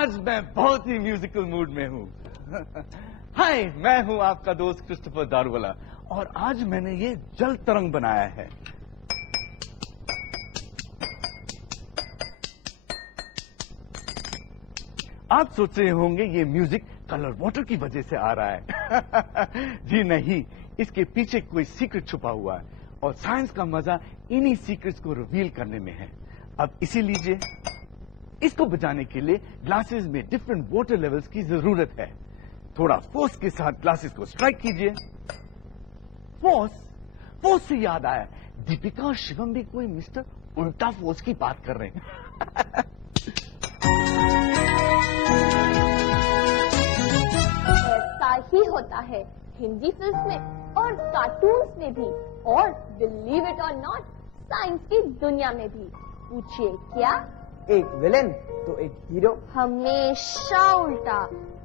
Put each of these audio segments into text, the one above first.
आज मैं बहुत ही म्यूजिकल मूड में हूँ। हाय, मैं हूँ आपका दोस्त क्रिस्टोफर दारूवाला और आज मैंने ये जल तरंग बनाया है। आप सोच रहे होंगे ये म्यूजिक कलर वाटर की वजह से आ रहा है। जी नहीं, इसके पीछे कोई सीक्रेट छुपा हुआ है और साइंस का मजा इन्हीं सीक्रेट्स को रिवील करने में है। अब इसी लीजिए, इसको बजाने के लिए ग्लासेस में डिफरेंट वाटर लेवल्स की जरूरत है। थोड़ा फोर्स के साथ ग्लासेस को स्ट्राइक कीजिए। फोर्स से याद आया, दीपिका और शिवम भी कोई मिस्टर उल्टा फोर्स की बात कर रहे हैं। ऐसा ही होता है हिंदी फिल्म में और कार्टून्स में भी, और बिलीव इट और नॉट, साइंस की दुनिया में भी। पूछिए क्या? एक विलेन तो एक हीरो, हमेशा उल्टा।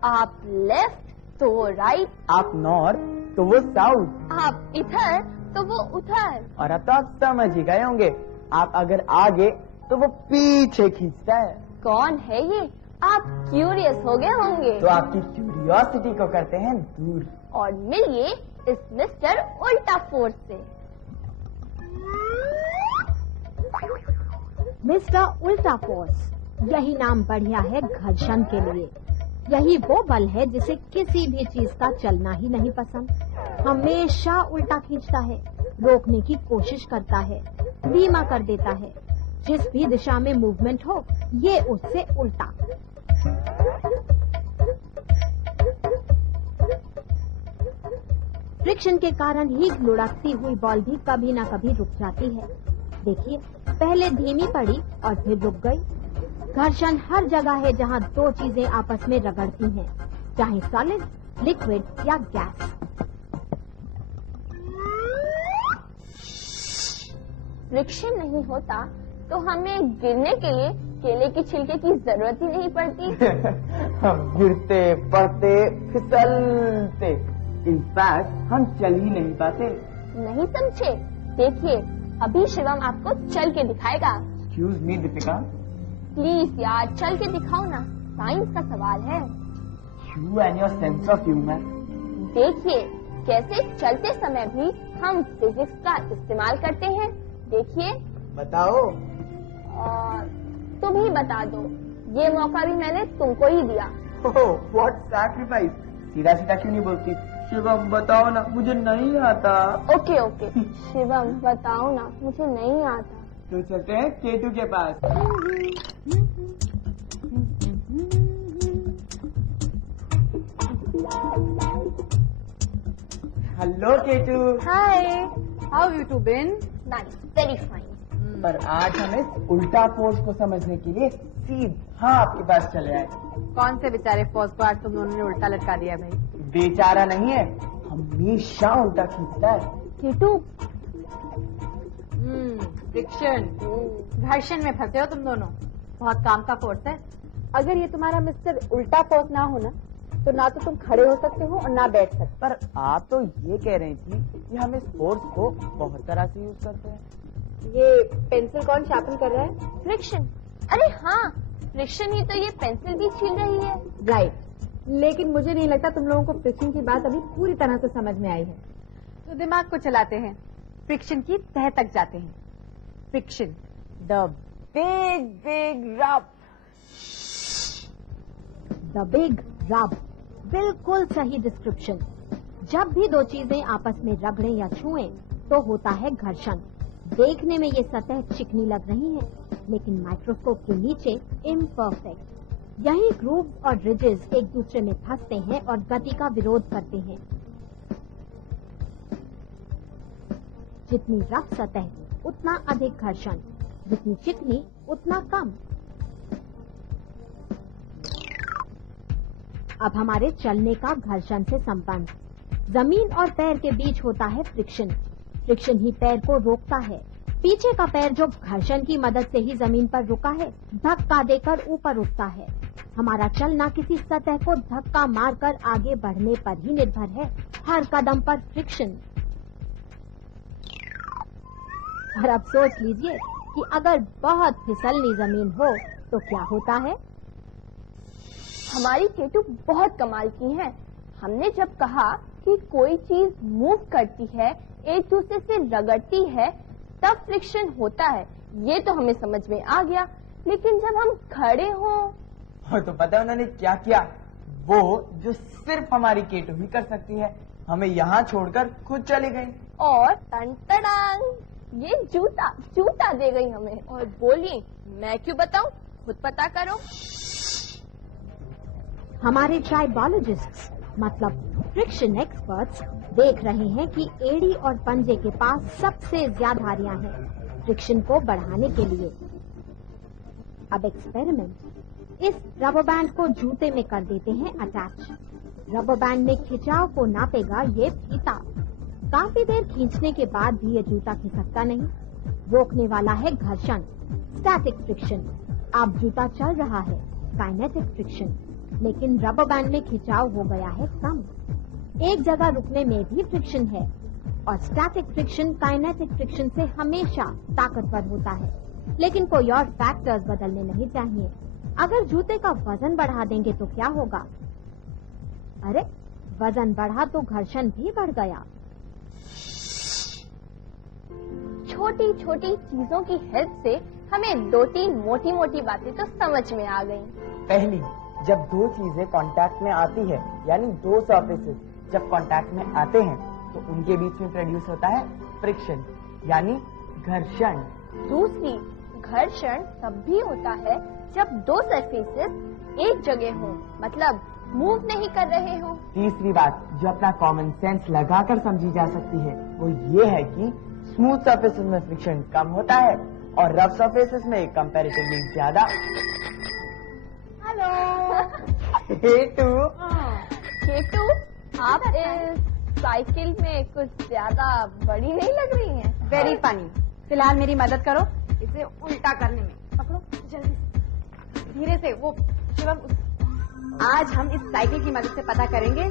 आप लेफ्ट तो वो राइट, आप नॉर्थ तो वो साउथ, आप इधर तो वो उधर। और अब तो आप समझ ही गए होंगे, आप अगर आगे तो वो पीछे खींचता है। कौन है ये? आप क्यूरियस हो गए होंगे, तो आपकी क्यूरियोसिटी को करते हैं दूर। और मिलिए इस मिस्टर उल्टा फोर्स से। मिस्टर उल्टा फोर्स, यही नाम बढ़िया है घर्षण के लिए। यही वो बल है जिसे किसी भी चीज का चलना ही नहीं पसंद, हमेशा उल्टा खींचता है, रोकने की कोशिश करता है, धीमा कर देता है। जिस भी दिशा में मूवमेंट हो, ये उससे उल्टा। फ्रिक्शन के कारण ही लुढ़कती हुई बॉल भी कभी न कभी रुक जाती है। देखिए, पहले धीमी पड़ी और फिर रुक गई। घर्षण हर जगह है जहाँ दो चीजें आपस में रगड़ती हैं, चाहे सॉलिड, लिक्विड या गैस। फ्रिक्शन नहीं होता तो हमें गिरने के लिए केले की छिलके की जरूरत ही नहीं पड़ती। हम गिरते, पड़ते, फिसलते, इनफैक्ट हम चल ही नहीं पाते। नहीं समझे? देखिए, अभी शिवम आपको चल के दिखाएगा। एक्सक्यूज मी दीपिका, प्लीज यार, चल के दिखाओ ना, साइंस का सवाल है। You and your sense of humour. देखिए कैसे चलते समय भी हम फिजिक्स का इस्तेमाल करते हैं। देखिए। बताओ। और तुम ही बता दो, ये मौका भी मैंने तुमको ही दिया। What sacrifice. सीधा सीधा क्यों नहीं बोलती? शिवम बताओ ना, मुझे नहीं आता। ओके ओके, शिवम बताओ ना, मुझे नहीं आता। तो चलते हैं केटू के पास। Hello K two. Hi, how you two been? Nice, very fine. पर आज हम इस उल्टा फोर्स को समझने के लिए सीधा आपके पास चले आए। कौन से बेचारे फोर्स को आज तुम दोनों ने उल्टा लटका दिया भाई? बेचारा नहीं है, हमेशा उल्टा खींचता है। केटू, फ्रिक्शन, घर्षण में फंसे हो तुम दोनों। बहुत काम का फोर्स है। अगर ये तुम्हारा मिस्टर उल्टा फोर्स ना हो ना तो तुम खड़े हो सकते हो और ना बैठ सकते। पर आप तो ये कह रही थी कि हम इस फोर्स को बहुत तरह से यूज करते हैं। ये पेंसिल कौन शार्पन कर रहा है? फ्रिक्शन। अरे हाँ, फ्रिक्शन ही तो ये पेंसिल भी छील रही है। राइट, लेकिन मुझे नहीं लगता तुम लोगों को फ्रिक्शन की बात अभी पूरी तरह से समझ में आई है। तो दिमाग को चलाते हैं, फ्रिक्शन की तह तक जाते हैं। फ्रिक्शन, द बिग बिग रब। द बिग रब, बिल्कुल सही डिस्क्रिप्शन। जब भी दो चीजें आपस में रगड़े या छुएं तो होता है घर्षण। देखने में ये सतह चिकनी लग रही है, लेकिन माइक्रोस्कोप के नीचे इम्परफेक्ट। यही ग्रूव्स और रिजेस एक दूसरे में फंसते हैं और गति का विरोध करते हैं। जितनी रफ सतह उतना अधिक घर्षण, जितनी चिकनी उतना कम। अब हमारे चलने का घर्षण से संबंध। जमीन और पैर के बीच होता है फ्रिक्शन। फ्रिक्शन ही पैर को रोकता है। पीछे का पैर जो घर्षण की मदद से ही जमीन पर रुका है, धक्का देकर ऊपर उठता है। हमारा चलना किसी सतह को धक्का मारकर आगे बढ़ने पर ही निर्भर है, हर कदम पर फ्रिक्शन। और अब सोच लीजिए कि अगर बहुत फिसलनी जमीन हो तो क्या होता है? हमारी केटू बहुत कमाल की हैं। हमने जब कहा कि कोई चीज मूव करती है, एक दूसरे से रगड़ती है, तब फ्रिक्शन होता है, ये तो हमें समझ में आ गया। लेकिन जब हम खड़े हों, तो पता है उन्होंने क्या किया? वो जो सिर्फ हमारी केटू ही कर सकती है, हमें यहाँ छोड़कर खुद चली गई। और टन-टडांग, ये जूता दे गई हमें और बोली, मैं क्यों बताऊं, खुद पता करो। हमारे ट्राइबोलॉजिस्ट्स मतलब फ्रिक्शन एक्सपर्ट्स देख रहे हैं कि एड़ी और पंजे के पास सबसे ज्यादा धारियां हैं फ्रिक्शन को बढ़ाने के लिए। अब एक्सपेरिमेंट, इस रबर बैंड को जूते में कर देते हैं अटैच। रबर बैंड में खिंचाव को नापेगा ये फीता। काफी देर खींचने के बाद भी ये जूता खिसकता नहीं। रोकने वाला है घर्षण, स्टैटिक फ्रिक्शन। अब जूता चल रहा है, काइनेटिक फ्रिक्शन, लेकिन रबर बैंड में खिंचाव हो गया है कम। एक जगह रुकने में भी फ्रिक्शन है और स्टैटिक फ्रिक्शन काइनेटिक फ्रिक्शन से हमेशा ताकतवर होता है। लेकिन कोई और फैक्टर्स बदलने नहीं चाहिए। अगर जूते का वजन बढ़ा देंगे तो क्या होगा? अरे वजन बढ़ा तो घर्षण भी बढ़ गया। छोटी छोटी चीजों की हेल्प से हमें 2-3 मोटी मोटी बातें तो समझ में आ गईं। पहली, जब दो चीजें कांटेक्ट में आती है, यानी दो सरफेसेस जब कांटेक्ट में आते हैं तो उनके बीच में प्रोड्यूस होता है फ्रिक्शन, यानी घर्षण। दूसरी, घर्षण तब भी होता है जब दो सरफेसेस एक जगह हों, मतलब मूव नहीं कर रहे हों। तीसरी बात जो अपना कॉमन सेंस लगाकर समझी जा सकती है वो ये है कि स्मूथ सरफेसेस में फ्रिक्शन कम होता है और रफ सरफेसेस में कंपैरेटिवली ज्यादा। हेलो केटू, केटू, आप इस साइकिल में कुछ ज्यादा बड़ी नहीं लग रही हैं। Very funny. फिलहाल मेरी मदद करो इसे उल्टा करने में। पकड़ो जल्दी से, धीरे से। वो शिवम, आज हम इस साइकिल की मदद से पता करेंगे,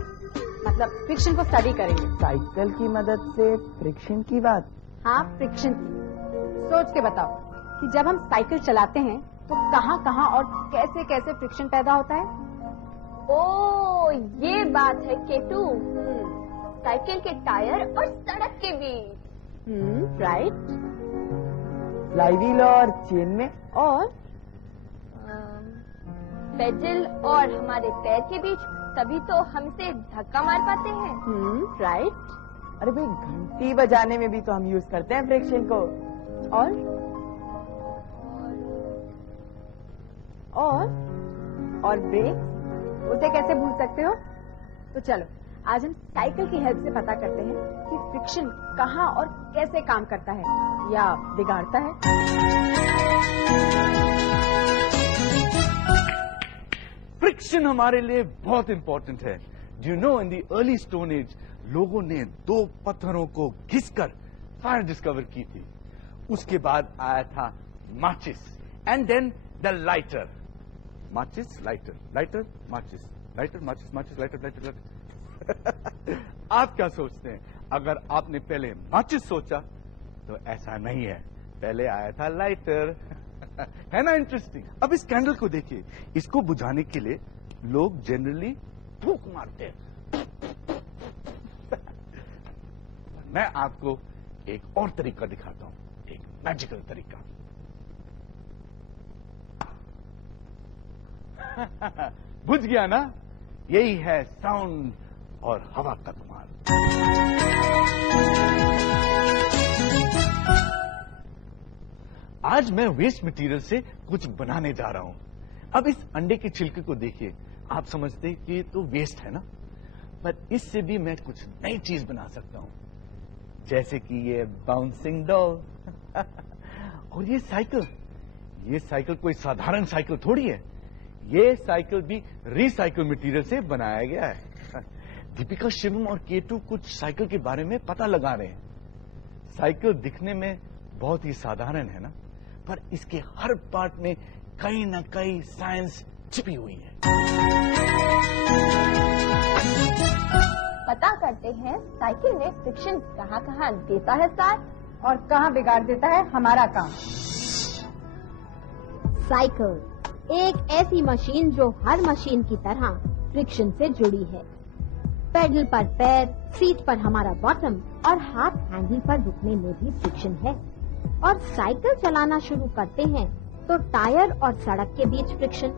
मतलब फ्रिक्शन को स्टडी करेंगे। साइकिल की मदद से फ्रिक्शन की बात? हाँ, फ्रिक्शन की। सोच के बताओ कि जब हम साइकिल चलाते हैं तो कहाँ कहाँ और कैसे कैसे फ्रिक्शन पैदा होता है? ओ, ये बात है केटू। साइकिल के टायर और सड़क के बीच। राइट। फ्लाईव्हील और चेन में, और पेडल और हमारे पैर के बीच, तभी तो हम इसे धक्का मार पाते हैं। राइट। अरे भाई, घंटी बजाने में भी तो हम यूज करते हैं फ्रिक्शन को। और ब्रेक, उसे कैसे भूल सकते हो? तो चलो आज हम साइकिल की हेल्प से पता करते हैं कि फ्रिक्शन कहाँ और कैसे काम करता है या बिगाड़ता है। फ्रिक्शन हमारे लिए बहुत इंपॉर्टेंट है। Do you know, in the early stone age लोगों ने 2 पत्थरों को घिसकर फायर डिस्कवर की थी। उसके बाद आया था माचिस एंड देन द लाइटर। माचिस, लाइटर, लाइटर, माचिस, लाइटर, माचिस, माचिस, लाइटर, लाइटर, लाइटर। आप क्या सोचते हैं? अगर आपने पहले माचिस सोचा तो ऐसा नहीं है, पहले आया था लाइटर। है ना इंटरेस्टिंग? अब इस कैंडल को देखिए, इसको बुझाने के लिए लोग जनरली फूंक मारते हैं। मैं आपको एक और तरीका दिखाता हूं, एक मैजिकल तरीका। बुझ गया ना? यही है साउंड और हवा का कमाल। आज मैं वेस्ट मटेरियल से कुछ बनाने जा रहा हूं। अब इस अंडे के छिलके को देखिए, आप समझते हैं कि ये तो वेस्ट है ना, पर इससे भी मैं कुछ नई चीज बना सकता हूं, जैसे कि ये बाउंसिंग डॉल। और ये साइकिल कोई साधारण साइकिल थोड़ी है। ये साइकिल भी रिसाइकल मटेरियल से बनाया गया है। दीपिका, शिवम और केटू कुछ साइकिल के बारे में पता लगा रहे हैं। साइकिल दिखने में बहुत ही साधारण है ना, पर इसके हर पार्ट में कहीं ना कहीं साइंस छिपी हुई है। पता करते हैं साइकिल में फ्रिक्शन कहाँ कहाँ देता है साथ और कहाँ बिगाड़ देता है हमारा काम। साइकिल एक ऐसी मशीन जो हर मशीन की तरह फ्रिक्शन से जुड़ी है। पेडल पर पैर, सीट पर हमारा बॉटम और हाथ हैंडल पर रुकने में भी फ्रिक्शन है। और साइकिल चलाना शुरू करते हैं तो टायर और सड़क के बीच फ्रिक्शन,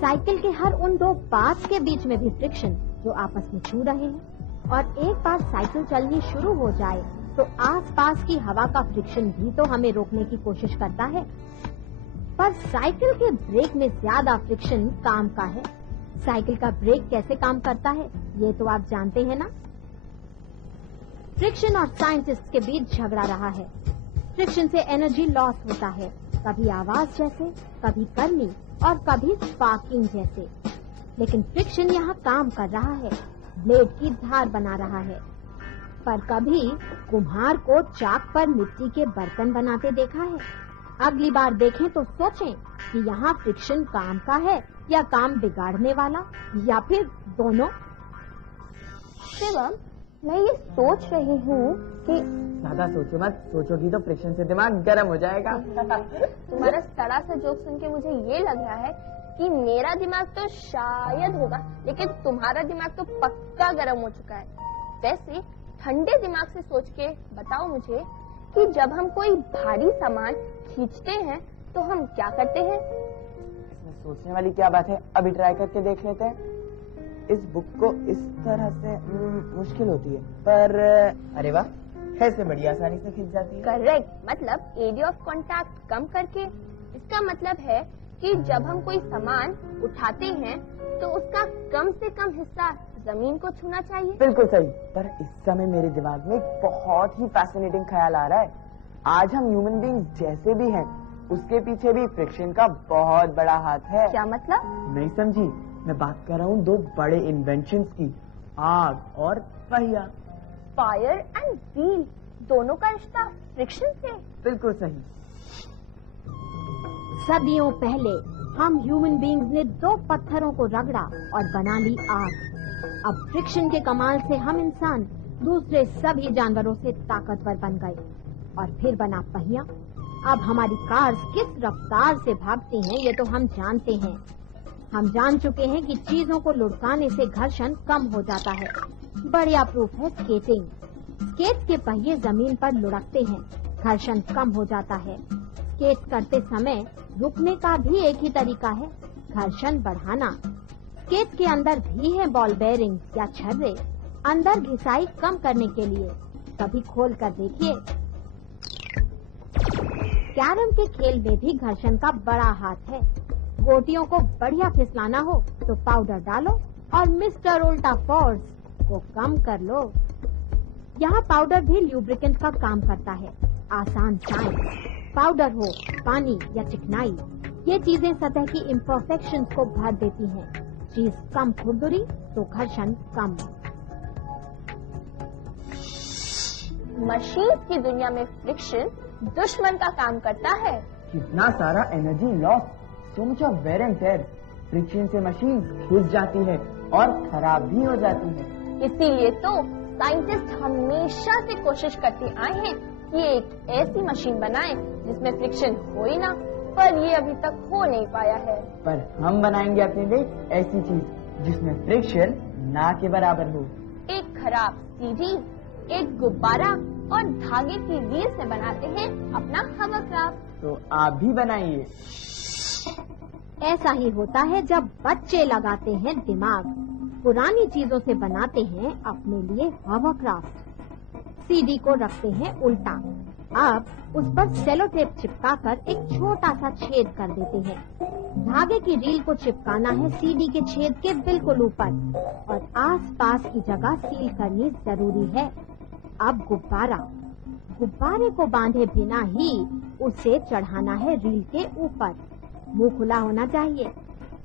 साइकिल के हर उन दो पार्ट्स के बीच में भी फ्रिक्शन जो आपस में छू रहे हैं। और एक बार साइकिल चलनी शुरू हो जाए तो आसपास की हवा का फ्रिक्शन भी तो हमें रोकने की कोशिश करता है। पर साइकिल के ब्रेक में ज्यादा फ्रिक्शन काम का है। साइकिल का ब्रेक कैसे काम करता है ये तो आप जानते हैं ना। फ्रिक्शन और साइंटिस्ट के बीच झगड़ा रहा है। फ्रिक्शन से एनर्जी लॉस होता है, कभी आवाज जैसे, कभी गर्मी और कभी स्पार्किंग जैसे। लेकिन फ्रिक्शन यहाँ काम कर रहा है, ब्लेड की धार बना रहा है। पर कभी कुम्हार को चाक पर मिट्टी के बर्तन बनाते देखा है? अगली बार देखें तो सोचें कि यहाँ फ्रिक्शन काम का है या काम बिगाड़ने वाला, या फिर दोनों। शिवम, मैं ये सोच रही हूँ कि ज्यादा सोचो मत, सोचोगी तो फ्रिक्शन से दिमाग गर्म हो जाएगा। तुम्हारा सड़ा सा जोक सुन के मुझे ये लग रहा है कि मेरा दिमाग तो शायद होगा, लेकिन तुम्हारा दिमाग तो पक्का गर्म हो चुका है। वैसे ठंडे दिमाग से सोच के बताओ मुझे कि जब हम कोई भारी सामान खींचते हैं तो हम क्या करते हैं? इसमें सोचने वाली क्या बात है, अभी ट्राई करके देख लेते हैं। इस बुक को इस तरह से मुश्किल होती है, पर अरे वाह, ऐसे बड़ी आसानी से खींच जाती है। करेक्ट, मतलब एरिया ऑफ कांटेक्ट कम करके। इसका मतलब है कि जब हम कोई सामान उठाते हैं तो उसका कम से कम हिस्सा जमीन को छूना चाहिए। बिल्कुल सही। पर इस समय मेरे दिमाग में एक बहुत ही फैसिनेटिंग ख्याल आ रहा है। आज हम ह्यूमन बीइंग्स जैसे भी हैं, उसके पीछे भी फ्रिक्शन का बहुत बड़ा हाथ है। क्या मतलब? नहीं समझी, मैं बात कर रहा हूँ दो बड़े इन्वेंशंस की, आग और पहिया। फायर एंड व्हील, दोनों का रिश्ता फ्रिक्शन से। बिल्कुल सही। सदियों पहले हम ह्यूमन बीइंग्स ने दो पत्थरों को रगड़ा और बना ली आग। अब फ्रिक्शन के कमाल से हम इंसान दूसरे सभी जानवरों से ताकतवर बन गए। और फिर बना पहिया। अब हमारी कार्स किस रफ्तार से भागती हैं ये तो हम जानते हैं। हम जान चुके हैं कि चीजों को लुढ़काने से घर्षण कम हो जाता है। बढ़िया प्रूफ है स्केटिंग। स्केट के पहिए जमीन पर लुढ़कते हैं, घर्षण कम हो जाता है। स्केट करते समय रुकने का भी एक ही तरीका है, घर्षण बढ़ाना। स्केट के अंदर भी है बॉल बेयरिंग या छर्रे, अंदर घिसाई कम करने के लिए। कभी खोल कर देखिए। कैरम के खेल में भी घर्षण का बड़ा हाथ है। गोटियों को बढ़िया फिसलाना हो तो पाउडर डालो और मिस्टर उल्टा फोर्स को कम कर लो। यहाँ पाउडर भी ल्यूब्रिकेंट का काम करता है। आसान साइंस। पाउडर हो, पानी या चिकनाई, ये चीजें सतह की इम्परफेक्शंस को भर देती हैं। चीज कम खुरदुरी तो घर्षण कम। मशीन की दुनिया में फ्रिक्शन दुश्मन का काम करता है। कितना सारा energy loss, so much of wear and tear. Friction से मशीन घिस जाती है और खराब भी हो जाती है। इसीलिए तो साइंटिस्ट हमेशा से कोशिश करते आए हैं कि एक ऐसी मशीन बनाएं जिसमें फ्रिक्शन हो ही ना, पर ये अभी तक हो नहीं पाया है। पर हम बनाएंगे अपने लिए ऐसी चीज जिसमें फ्रिक्शन ना के बराबर हो। एक खराब सीढ़ी, एक गुब्बारा और धागे की रील से बनाते हैं अपना हॉवरक्राफ्ट। तो आप भी बनाइए। ऐसा ही होता है जब बच्चे लगाते हैं दिमाग, पुरानी चीजों से बनाते हैं अपने लिए हॉवरक्राफ्ट। सीडी को रखते हैं उल्टा, अब उस पर सेलो टेप चिपकाकर एक छोटा सा छेद कर देते हैं। धागे की रील को चिपकाना है सीडी के छेद के बिल्कुल ऊपर और आसपास की जगह सील करनी जरूरी है। अब गुब्बारे को बांधे बिना ही उसे चढ़ाना है रील के ऊपर। मुंह खुला होना चाहिए।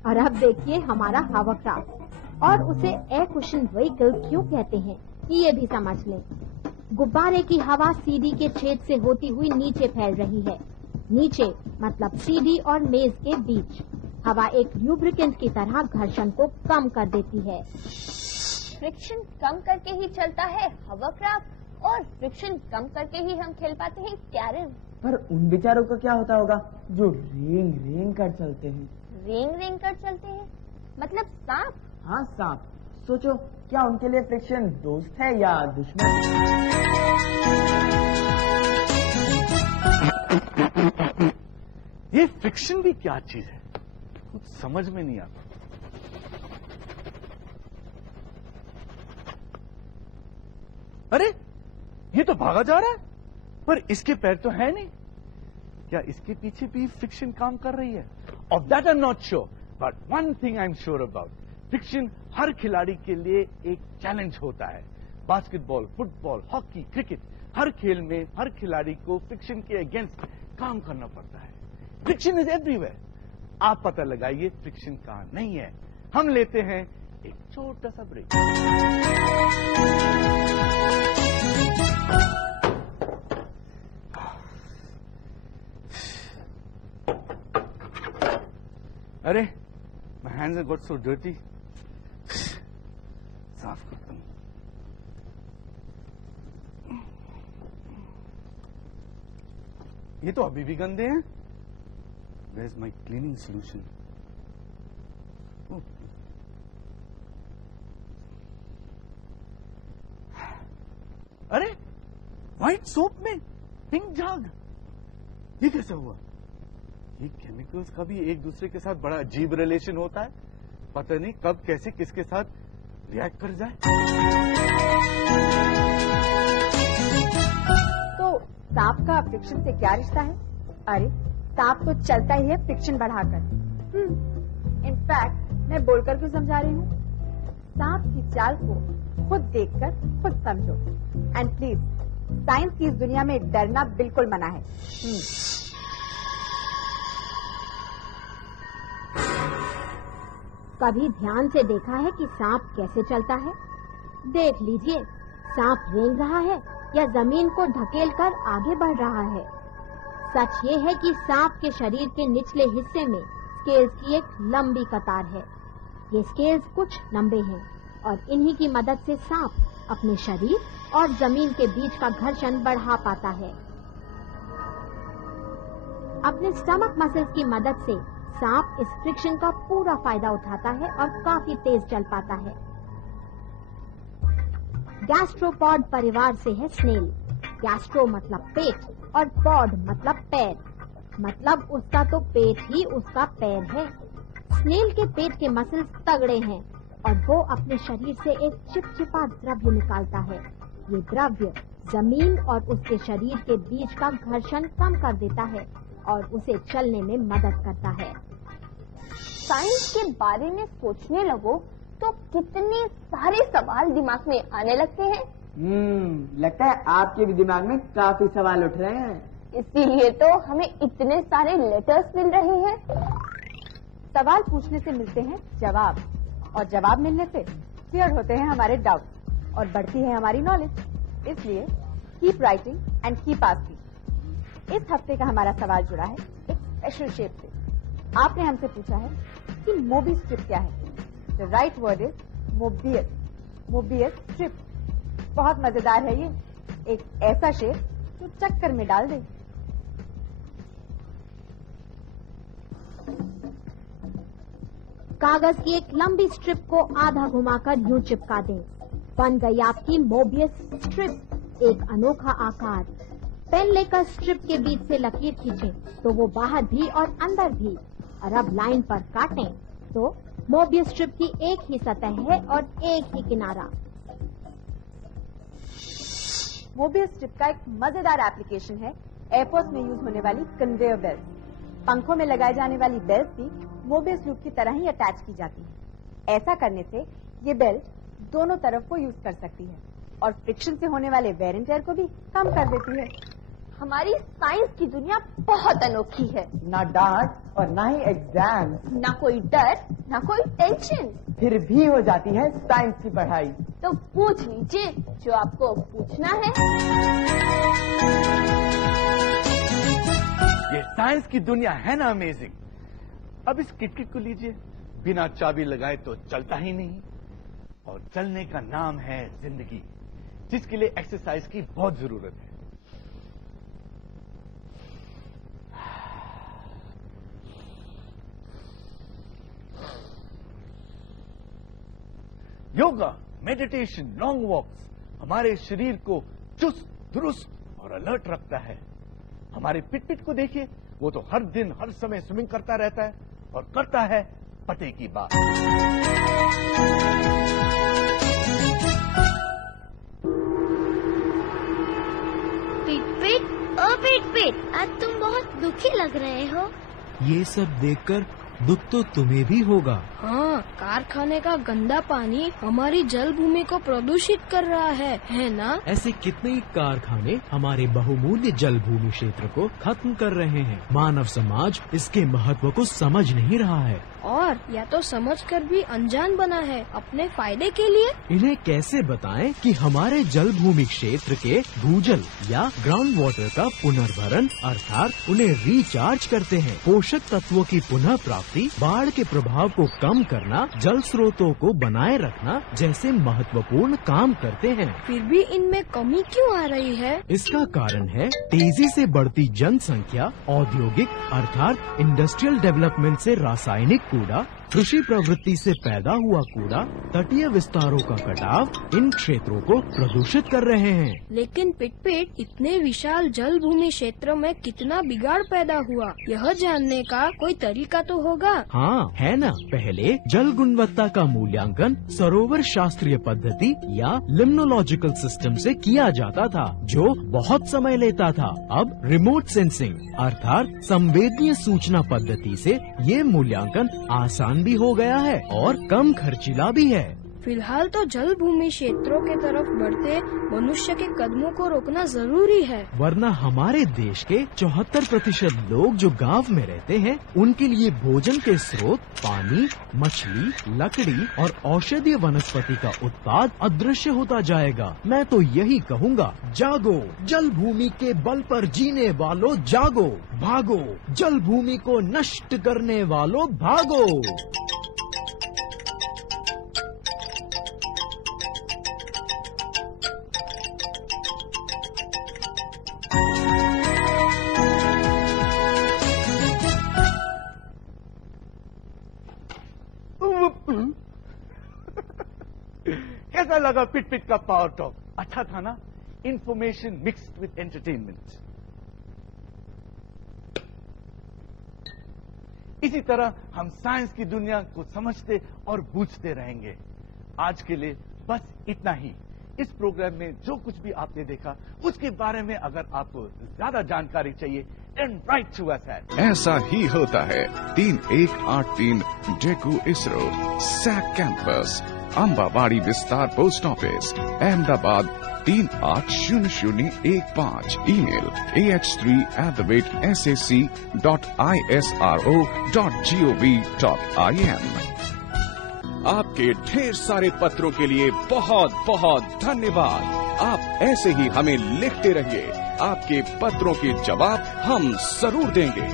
और अब देखिए हमारा हॉवरक्राफ्ट। और उसे एयर कुशन व्हीकल क्यों कहते हैं ये भी समझ लें। गुब्बारे की हवा सीडी के छेद से होती हुई नीचे फैल रही है। नीचे मतलब सीडी और मेज के बीच। हवा एक ल्यूब्रिकेंट की तरह घर्षण को कम कर देती है। फ्रिक्शन कम करके ही चलता है हॉवरक्राफ्ट और फ्रिक्शन कम करके ही हम खेल पाते हैं कैरम। पर उन बेचारों का क्या होता होगा जो रेंग रेंग कर चलते हैं? रेंग रेंग कर चलते हैं, मतलब सांप। हाँ सांप। सोचो, क्या उनके लिए फ्रिक्शन दोस्त है या दुश्मन? ये फ्रिक्शन भी क्या चीज है, कुछ समझ में नहीं आता। अरे ये तो भागा जा रहा है, पर इसके पैर तो है नहीं। क्या इसके पीछे भी फ्रिक्शन काम कर रही है? Of that I am not sure, but one thing I am sure about, friction हर खिलाड़ी के लिए एक चैलेंज होता है। बास्केटबॉल, फुटबॉल, हॉकी, क्रिकेट, हर खेल में हर खिलाड़ी को फ्रिक्शन के अगेंस्ट काम करना पड़ता है। Friction is everywhere. आप पता लगाइए फ्रिक्शन कहां नहीं है। हम लेते हैं एक छोटा सा ब्रेक। अरे, my hands have got so dirty. साफ करता हूं। ये तो अभी भी गंदे हैं। Where's my cleaning solution? अरे, व्हाइट सोप में पिंक झाग, ये कैसे हुआ? ये केमिकल्स का भी एक दूसरे के साथ बड़ा अजीब रिलेशन होता है। पता नहीं कब कैसे किसके साथ रिएक्ट कर जाए। तो सांप का फ्रिक्शन से क्या रिश्ता है? अरे सांप तो चलता ही है फ्रिक्शन बढ़ाकर। इनफैक्ट मैं बोलकर क्यों समझा रही हूँ? सांप की चाल को खुद देखकर खुद समझो। एंड प्लीज, साइंस की इस दुनिया में डरना बिल्कुल मना है। कभी ध्यान से देखा है कि सांप कैसे चलता है? देख लीजिए, सांप रेंग रहा है या जमीन को धकेल कर आगे बढ़ रहा है। सच ये है कि सांप के शरीर के निचले हिस्से में स्केल्स की एक लंबी कतार है। ये स्केल्स कुछ लंबे हैं और इन्हीं की मदद से सांप अपने शरीर और जमीन के बीच का घर्षण बढ़ा पाता है। अपने स्टमक मसल्स की मदद से सांप इस फ्रिक्शन का पूरा फायदा उठाता है और काफी तेज चल पाता है। गैस्ट्रोपॉड परिवार से है स्नेल। गैस्ट्रो मतलब पेट और पॉड मतलब पैर, मतलब उसका तो पेट ही उसका पैर है। स्नेल के पेट के मसल्स तगड़े हैं और वो अपने शरीर से एक चिपचिपा द्रव्य निकालता है। ये द्रव्य जमीन और उसके शरीर के बीच का घर्षण कम कर देता है और उसे चलने में मदद करता है। साइंस के बारे में सोचने लगो तो कितने सारे सवाल दिमाग में आने लगते हैं। लगता है आपके भी दिमाग में काफी सवाल उठ रहे हैं। इसीलिए तो हमें इतने सारे लेटर्स मिल रहे हैं। सवाल पूछने से मिलते हैं जवाब, और जवाब मिलने से क्लियर होते हैं हमारे डाउट और बढ़ती है हमारी नॉलेज। इसलिए keep writing and keep asking. इस हफ्ते का हमारा सवाल जुड़ा है एक स्पेशल शेप से। आपने हमसे पूछा है कि मोबी स्ट्रिप क्या है। The right word is Mobius. Mobius strip बहुत मजेदार है। ये एक ऐसा शेप जो चक्कर में डाल दे। कागज की एक लंबी स्ट्रिप को आधा घुमाकर यूं चिपका दें, बन गई आपकी मोबियस स्ट्रिप। एक अनोखा आकार। पेन लेकर स्ट्रिप के बीच से लकीर खींचें तो वो बाहर भी और अंदर भी, और अब लाइन पर काटें तो मोबियस स्ट्रिप की एक ही सतह है और एक ही किनारा। मोबियस स्ट्रिप का एक मजेदार एप्लीकेशन है एयरपोर्ट में यूज होने वाली कन्वेयर बेल्ट। पंखों में लगाए जाने वाली बेल्ट भी मोबियस लूप की तरह ही अटैच की जाती है। ऐसा करने से ये बेल्ट दोनों तरफ को यूज कर सकती है और फ्रिक्शन से होने वाले वेयर एंड टेयर को भी कम कर देती है। हमारी साइंस की दुनिया बहुत अनोखी है। ना डांट और ना ही एग्जाम, ना कोई डर, ना कोई टेंशन, फिर भी हो जाती है साइंस की पढ़ाई। तो पूछ लीजिए जो आपको पूछना है। ये साइंस की दुनिया है ना अमेजिंग। अब इस किटकिट को लीजिए, बिना चाबी लगाए तो चलता ही नहीं, और चलने का नाम है जिंदगी, जिसके लिए एक्सरसाइज की बहुत जरूरत है। योगा, मेडिटेशन, लॉन्ग वॉक्स हमारे शरीर को चुस्त, दुरुस्त और अलर्ट रखता है। हमारे पिट को देखिए, वो तो हर दिन हर समय स्विमिंग करता रहता है और करता है पते की बात। पिट, आज तुम बहुत दुखी लग रहे हो। ये सब देखकर दुख तो तुम्हें भी होगा। हाँ, कारखाने का गंदा पानी हमारी जल भूमि को प्रदूषित कर रहा है ना? ऐसे कितने ही कारखाने हमारे बहुमूल्य जल भूमि क्षेत्र को खत्म कर रहे हैं। मानव समाज इसके महत्व को समझ नहीं रहा है और या तो समझकर भी अनजान बना है अपने फायदे के लिए। इन्हें कैसे बताएं कि हमारे जल भूमि क्षेत्र के भूजल या ग्राउंड वाटर का पुनर्भरण अर्थात उन्हें रिचार्ज करते हैं। पोषक तत्वों की पुनः प्राप्ति, बाढ़ के प्रभाव को कम करना, जल स्रोतों को बनाए रखना जैसे महत्वपूर्ण काम करते हैं। फिर भी इनमें कमी क्यों आ रही है? इसका कारण है तेजी से बढ़ती जनसंख्या, औद्योगिक अर्थात इंडस्ट्रियल डेवलपमेंट से रासायनिक कूड़ा, कृषि प्रवृत्ति से पैदा हुआ कूड़ा, तटीय विस्तारों का कटाव इन क्षेत्रों को प्रदूषित कर रहे हैं। लेकिन पिट इतने विशाल जल भूमि क्षेत्र में कितना बिगाड़ पैदा हुआ, यह जानने का कोई तरीका तो होगा। हाँ है ना। पहले जल गुणवत्ता का मूल्यांकन सरोवर शास्त्रीय पद्धति या लिम्नोलॉजिकल सिस्टम से किया जाता था, जो बहुत समय लेता था। अब रिमोट सेंसिंग अर्थात संवेदनीय सूचना पद्धति से ये मूल्यांकन आसान भी हो गया है और कम खर्चीला भी है। फिलहाल तो जल भूमि क्षेत्रों के तरफ बढ़ते मनुष्य के कदमों को रोकना जरूरी है, वरना हमारे देश के 74% लोग जो गांव में रहते हैं, उनके लिए भोजन के स्रोत पानी, मछली, लकड़ी और औषधीय वनस्पति का उत्पाद अदृश्य होता जाएगा। मैं तो यही कहूँगा, जागो, जल भूमि के बल पर जीने वालों जागो, भागो, जल भूमि को नष्ट करने वालों भागो। कैसा लगा पिट का पावर टॉक? अच्छा था ना? Information mixed with entertainment. इसी तरह हम साइंस की दुनिया को समझते और बूझते रहेंगे। आज के लिए बस इतना ही। इस प्रोग्राम में जो कुछ भी आपने देखा उसके बारे में अगर आपको ज्यादा जानकारी चाहिए, then write to us at ऐसा ही होता है 3183 DECU ISRO SAC campus, Ambawadi Vistar post office, Ahmedabad 380015। Email ah3@sac.isro.gov.in। आपके ढेर सारे पत्रों के लिए बहुत बहुत धन्यवाद। आप ऐसे ही हमें लिखते रहिए, आपके पत्रों के जवाब हम जरूर देंगे।